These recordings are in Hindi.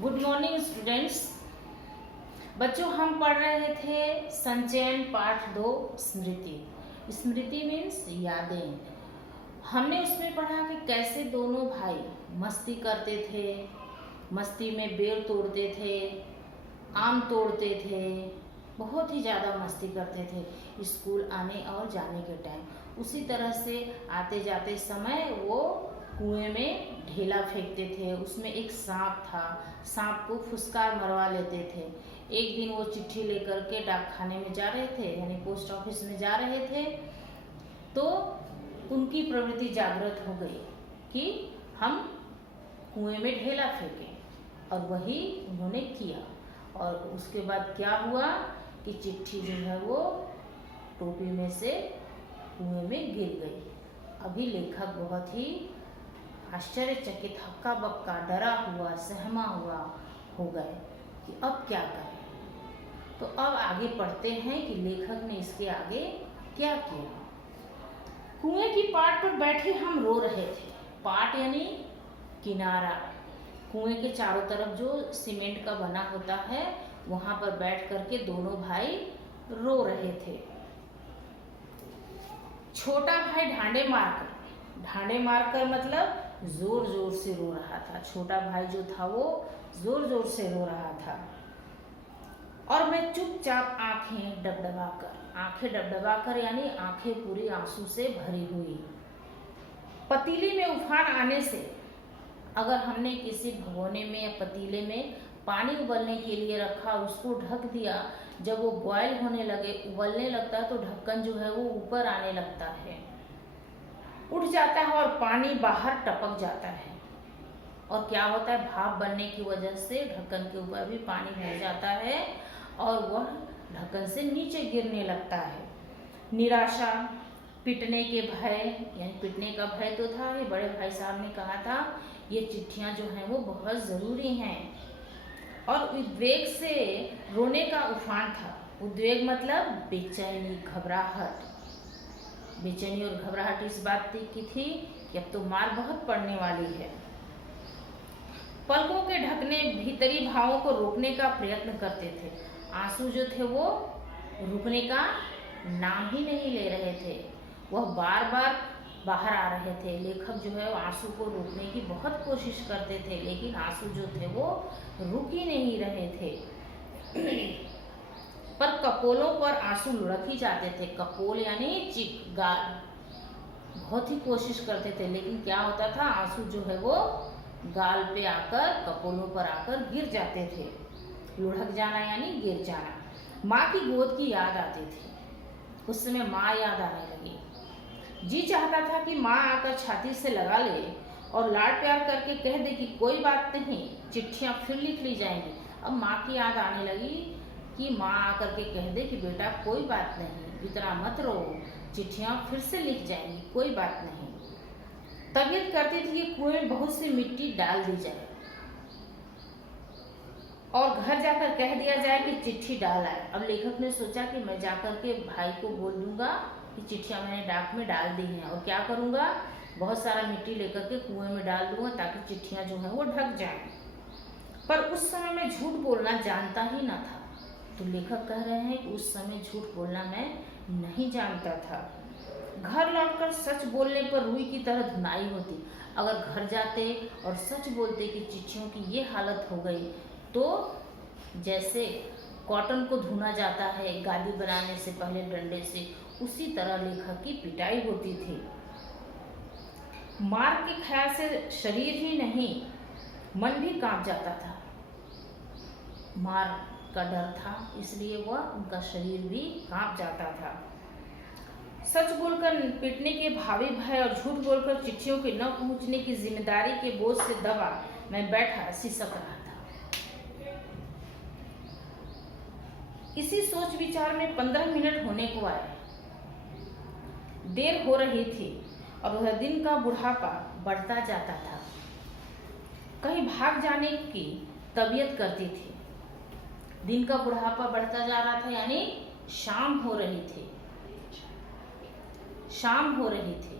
Good morning students. बच्चों, हम पढ़ रहे थे संचयन पाठ 2 स्मृति। स्मृति मीन्स यादें। हमने उसमें पढ़ा कि कैसे दोनों भाई मस्ती करते थे, मस्ती में बेर तोड़ते थे, आम तोड़ते थे, बहुत ही ज़्यादा मस्ती करते थे स्कूल आने और जाने के टाइम। उसी तरह से आते जाते समय वो कुएं में ढेला फेंकते थे। उसमें एक सांप था, सांप को फुसकार मरवा लेते थे। एक दिन वो चिट्ठी लेकर के डाकखाने में जा रहे थे, यानी पोस्ट ऑफिस में जा रहे थे, तो उनकी प्रवृत्ति जागृत हो गई कि हम कुएं में ढेला फेंकें, और वही उन्होंने किया। और उसके बाद क्या हुआ कि चिट्ठी जो है वो टोपी में से कुएं में गिर गई। अभी लेखक बहुत ही आश्चर्यचकित, हक्का बक्का, डरा हुआ, सहमा हुआ हो गए कि अब क्या करें। तो अब आगे पढ़ते हैं कि लेखक ने इसके आगे क्या किया। कुएं की पाट पर बैठे हम रो रहे थे। पाट यानी किनारा। कुएं के चारों तरफ जो सीमेंट का बना होता है, वहां पर बैठ करके दोनों भाई रो रहे थे। छोटा भाई ढांडे मारकर मतलब जोर जोर से रो रहा था। छोटा भाई जो था वो जोर जोर से रो रहा था। और मैं चुपचाप आंखें डबडबाकर यानी आंखें पूरी आंसू से भरी हुई। पतीली में उफान आने से, अगर हमने किसी भगोने में या पतीले में पानी उबलने के लिए रखा, उसको ढक दिया, जब वो बॉयल होने लगे, उबलने लगता है, तो ढक्कन जो है वो ऊपर आने लगता है, उठ जाता है और पानी बाहर टपक जाता है। और क्या होता है, भाप बनने की वजह से ढक्कन के ऊपर भी पानी भर जाता है और वह ढक्कन से नीचे गिरने लगता है। निराशा, पिटने के भय, यानी पिटने का भय तो था। ये बड़े भाई साहब ने कहा था ये चिट्ठियां जो हैं वो बहुत ज़रूरी हैं। और उद्वेग से रोने का उफान था। उद्वेग मतलब बेचैनी, घबराहट। बेचैनी और घबराहट इस बात की थी कि अब तो मार बहुत पड़ने वाली है। पलकों के ढकने भीतरी भावों को रोकने का प्रयत्न करते थे। आंसू जो थे वो रुकने का नाम ही नहीं ले रहे थे, वह बार बार बाहर आ रहे थे। लेखक जो है आंसू को रोकने की बहुत कोशिश करते थे, लेकिन आंसू जो थे वो रुक ही नहीं रहे थे। पर कपोलों पर आंसू लुढ़क ही जाते थे। कपोल यानी चिक, गाल। बहुत ही कोशिश करते थे, लेकिन क्या होता था, आंसू जो है वो गाल पे आकर, कपोलों पर आकर गिर जाते थे। लुढ़क जाना यानी गिर जाना। माँ की गोद की याद आती थी। उस समय माँ याद आने लगी। जी चाहता था कि माँ आकर छाती से लगा ले और लाड प्यार करके कह दे कि कोई बात नहीं, चिट्ठियाँ फिर लिख ली जाएंगी। अब माँ की याद आने लगी कि माँ आकर के कह दे कि बेटा कोई बात नहीं, इतना मत रो, चिट्ठियाँ फिर से लिख जाएंगी, कोई बात नहीं। तबीयत करती थी कि कुएं में बहुत सी मिट्टी डाल दी जाए और घर जाकर कह दिया जाए कि चिट्ठी डाल आए। अब लेखक ने सोचा कि मैं जाकर के भाई को बोल दूंगा कि चिट्ठियाँ मैंने डाक में डाल दी हैं, और क्या करूंगा, बहुत सारा मिट्टी लेकर के कुएं में डाल दूंगा ताकि चिट्ठियाँ जो हैं वो ढक जाएं। पर उस समय मैं झूठ बोलना जानता ही न था। तो लेखक कह रहे हैं कि उस समय झूठ बोलना मैं नहीं जानता था। घर लौटकर सच बोलने पर रुई की तरह धुनाई होती। अगर घर जाते और सच बोलते कि चिट्ठियों की ये हालत हो गई, तो जैसे कॉटन को धुना जाता है गादी बनाने से पहले डंडे से, उसी तरह लेखक की पिटाई होती थी। मार के ख्याल से शरीर ही नहीं, मन भी कांप जाता था। मार का डर था, इसलिए वह उनका शरीर भी कांप जाता था। सच बोलकर पिटने के भावी भय और झूठ बोलकर चिट्ठियों के न पहुंचने की जिम्मेदारी के बोझ से दबा मैं बैठा सिसक रहा था। इसी सोच विचार में 15 मिनट होने को आए। देर हो रही थी और वह दिन का बुढ़ापा बढ़ता जाता था। कहीं भाग जाने की तबीयत करती थी। दिन का बुढ़ापा बढ़ता जा रहा था, यानी शाम हो रही थी।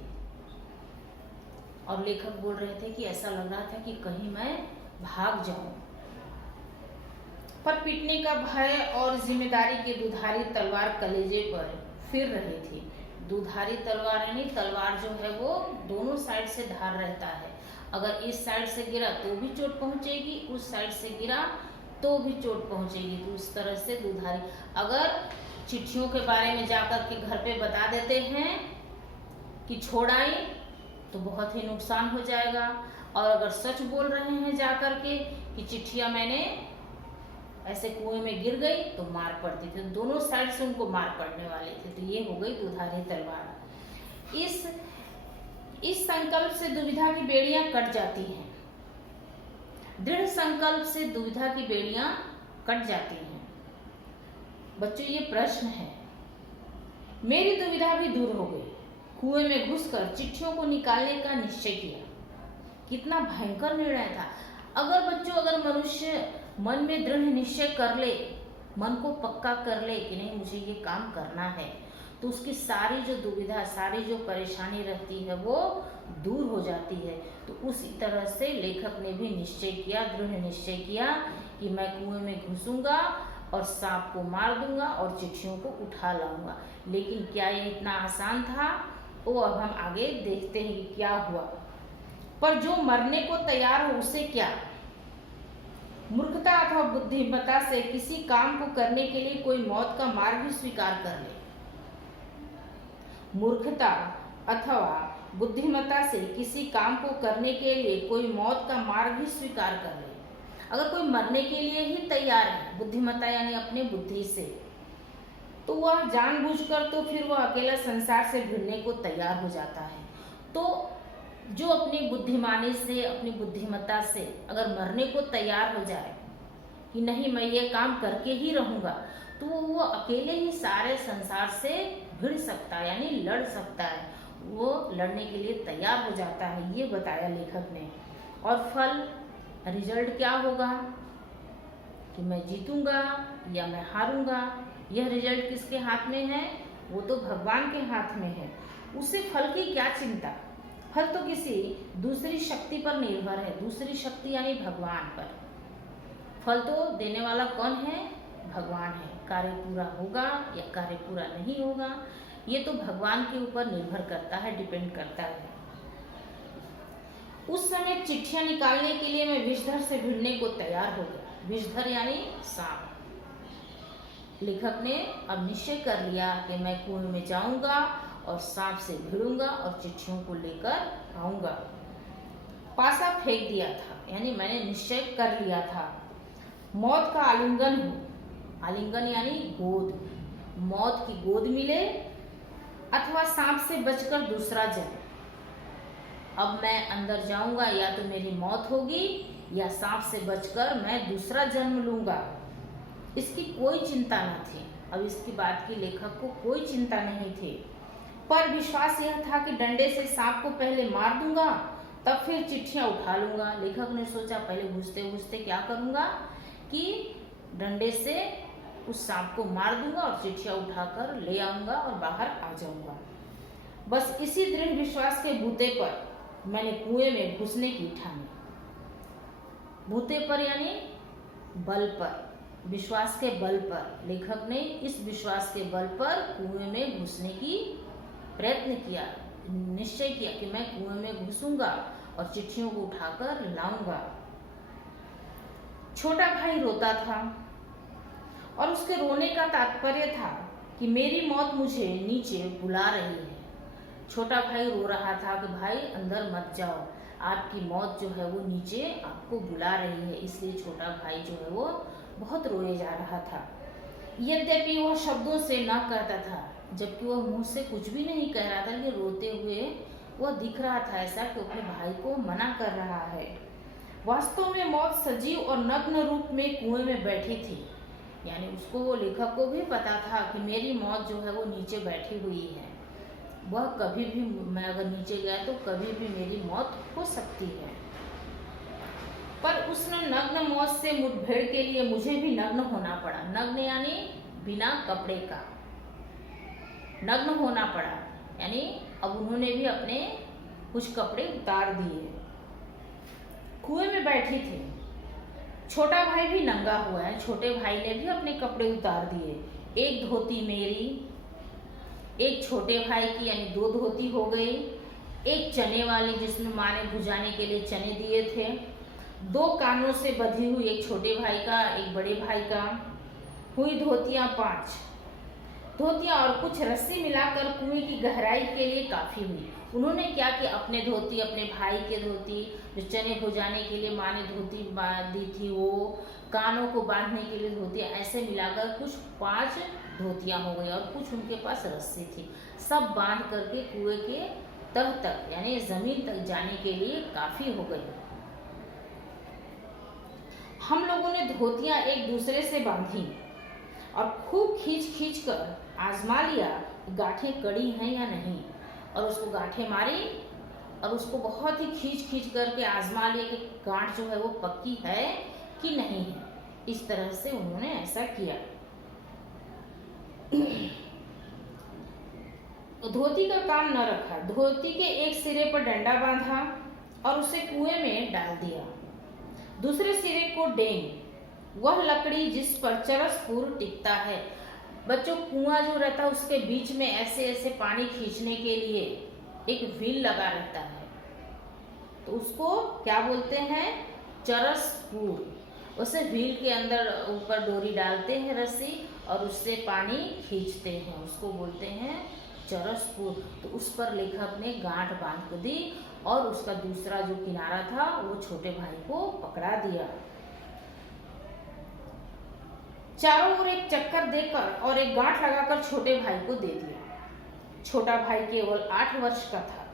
और लेखक बोल रहे थे कि ऐसा लग रहा था कि कहीं मैं भाग जाऊं। पर पीटने का भय और जिम्मेदारी की दुधारी तलवार कलेजे पर फिर रही थी। दुधारी तलवार यानी तलवार जो है वो दोनों साइड से धार रहता है। अगर इस साइड से गिरा तो भी चोट पहुंचेगी, उस साइड से गिरा तो भी चोट पहुंचेगी। तो उस तरह से दुधारी, अगर चिट्ठियों के बारे में जाकर के घर पे बता देते हैं कि छोड़ आई तो बहुत ही नुकसान हो जाएगा, और अगर सच बोल रहे हैं जाकर के कि चिट्ठियां मैंने ऐसे कुएं में गिर गई तो मार पड़ती थी। तो दोनों साइड से उनको मार पड़ने वाले थे। तो ये हो गई दुधारी तलवार। इस संकल्प से दुविधा की बेड़ियां कट जाती हैं। दृढ़ संकल्प से दुविधा की बेड़ियां कट जाती हैं। बच्चों ये प्रश्न है, मेरी दुविधा भी दूर हो गई। कुएं में घुसकर चिट्ठियों को निकालने का निश्चय किया। कितना भयंकर निर्णय था। अगर मनुष्य मन में दृढ़ निश्चय कर ले, मन को पक्का कर ले कि नहीं मुझे ये काम करना है, तो उसकी सारी जो दुविधा, सारी जो परेशानी रहती है वो दूर हो जाती है। तो उसी तरह से लेखक ने भी निश्चय किया, दृढ़ निश्चय किया कि मैं कुएं में घुसूंगा और सांप को मार दूंगा और चिट्ठियों को उठा लाऊंगा। लेकिन क्या ये इतना आसान था? वो अब हम आगे देखते हैं कि क्या हुआ। पर जो मरने को तैयार हो उसे क्या? मूर्खता अथवा बुद्धिमत्ता से किसी काम को करने के लिए कोई मौत का मार्ग भी स्वीकार कर ले। मूर्खता अथवा बुद्धिमत्ता से किसी काम को करने के लिए कोई मौत का मार्ग भी स्वीकार कर ले। अगर कोई मरने के लिए ही तैयार है, बुद्धिमत्ता यानी अपने बुद्धि से, तो वह जानबूझकर तो फिर वह अकेला संसार से भिड़ने को तैयार हो जाता है। तो जो अपनी बुद्धिमानी से, अपनी बुद्धिमत्ता से अगर मरने को तैयार हो जाए कि नहीं मैं ये काम करके ही रहूंगा, तो वो अकेले ही सारे संसार से भिड़ सकता है, यानी लड़ सकता है। वो लड़ने के लिए तैयार हो जाता है, ये बताया लेखक ने। और फल, रिजल्ट क्या होगा कि मैं जीतूंगा या मैं हारूंगा, यह रिजल्ट किसके हाथ में है? वो तो भगवान के हाथ में है। उसे फल की क्या चिंता? फल तो किसी दूसरी शक्ति पर निर्भर है, दूसरी शक्ति यानी भगवान पर। फल तो देने वाला कौन है? भगवान है। कार्य पूरा होगा या कार्य पूरा नहीं होगा, ये तो भगवान के ऊपर निर्भर करता है, डिपेंड करता है। उस समय चिट्ठियां निकालने के लिए मैं विषधर से भिड़ने को तैयार हो गया। विषधर यानी सांप। लेखक ने अब निश्चय कर लिया कि मैं कुएं में जाऊंगा और सांप से भिड़ूंगा और चिट्ठियों को लेकर आऊंगा। पासा फेंक दिया था, यानी मैंने निश्चय कर लिया था। मौत का आलिंगन हूँ, आलिंगन यानी गोद, मौत की गोद मिले अथवा सांप से बचकर दूसरा जन्म। अब मैं अंदर जाऊंगा, या तो मेरी मौत होगी या सांप से बचकर मैं दूसरा जन्म लूंगा। इसकी कोई चिंता न थी। अब इसकी बात की लेखक को कोई चिंता नहीं थी, पर विश्वास यह था कि डंडे से सांप को पहले मार दूंगा, तब फिर चिट्ठियां उठा लूंगा। लेखक ने सोचा पहले घुसते घुसते क्या करूंगा कि डंडे से उस सांप को मार दूंगा और चिट्ठियां उठाकर ले आऊंगा और बाहर आ जाऊंगा। बस इसी दृढ़ विश्वास के बूते पर मैंने कुएं में घुसने की ठानी। बूते पर यानी बल पर, विश्वास के बल पर। लेखक ने इस विश्वास के बल पर कुएं में घुसने की प्रयत्न किया, निश्चय किया कि मैं कुएं में घुसूंगा और चिट्ठियों को उठाकर लाऊंगा। छोटा भाई रोता था और उसके रोने का तात्पर्य था कि मेरी मौत मुझे नीचे बुला रही है। छोटा भाई रो रहा था कि भाई अंदर मत जाओ, आपकी मौत जो है वो नीचे आपको बुला रही है। इसलिए छोटा भाई जो है वो बहुत रोए जा रहा था। यद्यपि वह शब्दों से न कहता था, जबकि वह मुंह से कुछ भी नहीं कह रहा था, लेकिन रोते हुए वह दिख रहा था ऐसा कि अपने भाई को मना कर रहा है। वास्तव में मौत सजीव और नग्न रूप में कुएं में बैठी थी, यानी उसको, लेखक को भी पता था कि मेरी मौत जो है वो नीचे बैठी हुई है। वह कभी भी, मैं अगर नीचे गया तो कभी भी मेरी मौत हो सकती है। पर उसने नग्न मौत से मुठभेड़ के लिए मुझे भी नग्न होना पड़ा। नग्न यानी बिना कपड़े का, नग्न होना पड़ा, यानी अब उन्होंने भी अपने कुछ कपड़े उतार दिए। कुएं में बैठी थी, छोटा भाई भी नंगा हुआ है, छोटे भाई ने भी अपने कपड़े उतार दिए। एक धोती मेरी, एक छोटे भाई की, यानी 2 धोती हो गई। एक चने वाली जिसमें माँ ने भुजाने के लिए चने दिए थे। 2 कानों से बंधी हुई, एक छोटे भाई का, एक बड़े भाई का। हुई धोतियाँ 5 धोतियाँ और कुछ रस्सी मिलाकर कुएं की गहराई के लिए काफी हुई। उन्होंने क्या कि अपने धोती, अपने भाई के धोती, जो चने भुजाने के लिए माँ ने धोती दी थी, वो कानों को बांधने के लिए धोतियाँ, ऐसे मिलाकर कुछ 5 धोतियाँ हो गई और कुछ उनके पास रस्सी थी। सब बांध करके कुएं के तह तक, यानी जमीन तक जाने के लिए काफी हो गई। हम लोगों ने धोतियाँ एक दूसरे से बांधी और खूब खींच खींच कर आजमा लिया गांठें कड़ी हैं या नहीं, और उसको गांठें मारी और उसको बहुत ही खींच खींच करके आजमा लिया कि गांठ जो है वो पक्की है कि नहीं है। इस तरह से उन्होंने ऐसा किया। धोती का काम न रखा, धोती के एक सिरे पर डंडा बांधा और उसे कुएं में डाल दिया। दूसरे सिरे को डेंग, वह लकड़ी जिस पर चरस पूर टिकता है। बच्चों, कुआं जो रहता है उसके बीच में ऐसे ऐसे पानी खींचने के लिए एक व्हील लगा रहता है, तो उसको क्या बोलते हैं? चरस पूर। उसे व्हील के अंदर ऊपर डोरी डालते हैं, रस्सी, और उससे पानी खींचते हैं, उसको बोलते हैं चरस पूर। तो उस पर लेखक ने गांठ बांध दी और उसका दूसरा जो किनारा था वो छोटे भाई को पकड़ा दिया। चारों ओर एक चक्कर देकर और एक गांठ लगाकर छोटे भाई को दे दिया। छोटा भाई केवल 8 वर्ष का था,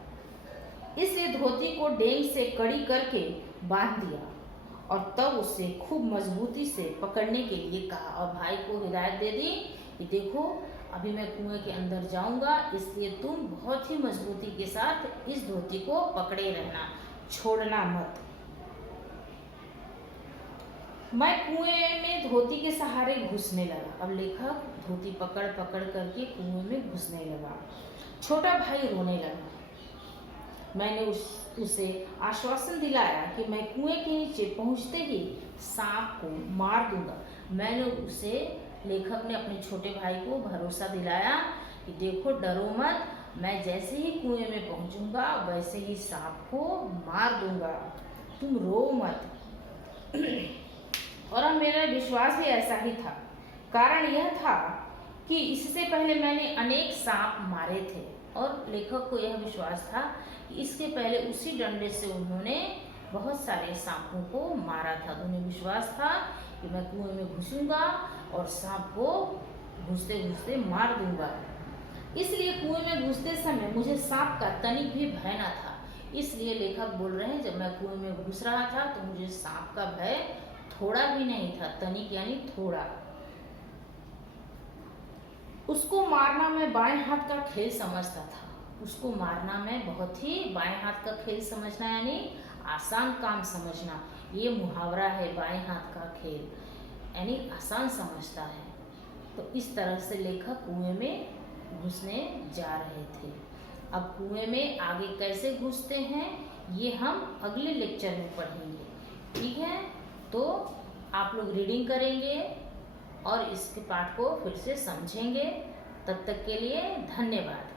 इसलिए धोती को डेंग से कड़ी करके बांध दिया और तब उससे खूब मजबूती से पकड़ने के लिए कहा और भाई को हिदायत दे दी कि देखो, अभी मैं कुएं के अंदर जाऊंगा, इसलिए तुम बहुत ही मजबूती के साथ इस धोती को पकड़े रहना, छोड़ना मत। मैं कुएं में धोती के सहारे घुसने लगा। अब लेखक धोती पकड़ पकड़ करके कुएं में घुसने लगा। छोटा भाई रोने लगा। मैंने उसे आश्वासन दिलाया कि मैं कुएं के नीचे पहुंचते ही सांप को मार दूंगा। मैंने उसे, लेखक ने अपने छोटे भाई को भरोसा दिलाया कि देखो, डरो मत, मैं जैसे ही कुएं में पहुंचूंगा वैसे ही सांप को मार दूंगा, तुम रो मत। और अब मेरा विश्वास भी ऐसा ही था। कारण यह था कि इससे पहले मैंने अनेक सांप मारे थे और लेखक को यह विश्वास था कि इसके पहले उसी डंडे से उन्होंने बहुत सारे सांपों को मारा था। तो उन्हें विश्वास था कि मैं कुएं में घुसूंगा और सांप को घुसते घुसते मार दूंगा। इसलिए कुएं में घुसते समय मुझे सांप का तनिक भी भय न था। इसलिए लेखक बोल रहे हैं, जब मैं कुएं में घुस रहा था तो मुझे सांप का भय थोड़ा भी नहीं था। तनिक यानी थोड़ा। उसको मारना मैं बाएं हाथ का खेल समझता था। उसको मारना मैं बहुत ही बाएं हाथ का खेल समझना यानी आसान काम समझना, ये मुहावरा है, बाएं हाथ का खेल यानी आसान समझता है। तो इस तरह से लेखक कुएं में घुसने जा रहे थे। अब कुएं में आगे कैसे घुसते हैं ये हम अगले लेक्चर में पढ़ेंगे, ठीक है? तो आप लोग रीडिंग करेंगे और इसके पाठ को फिर से समझेंगे। तब तक के लिए धन्यवाद।